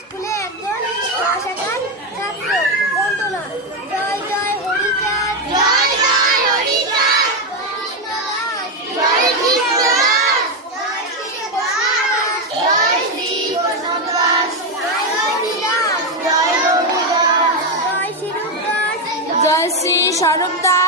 স্কুলে একজন পাঠাগার ছাত্র। বন্দনা। জয় জয় হরিচাঁদ, জয় জয় হরিচাঁদ, জয় কৃষ্ণ দাস, জয় কৃষ্ণ দাস, জয় শ্রী বৈষ্ণব দাস, জয় রবি দাস, জয় রবি দাস, জয় শ্রী রূপ দাস, জয় শ্রী স্বরূপ দাস।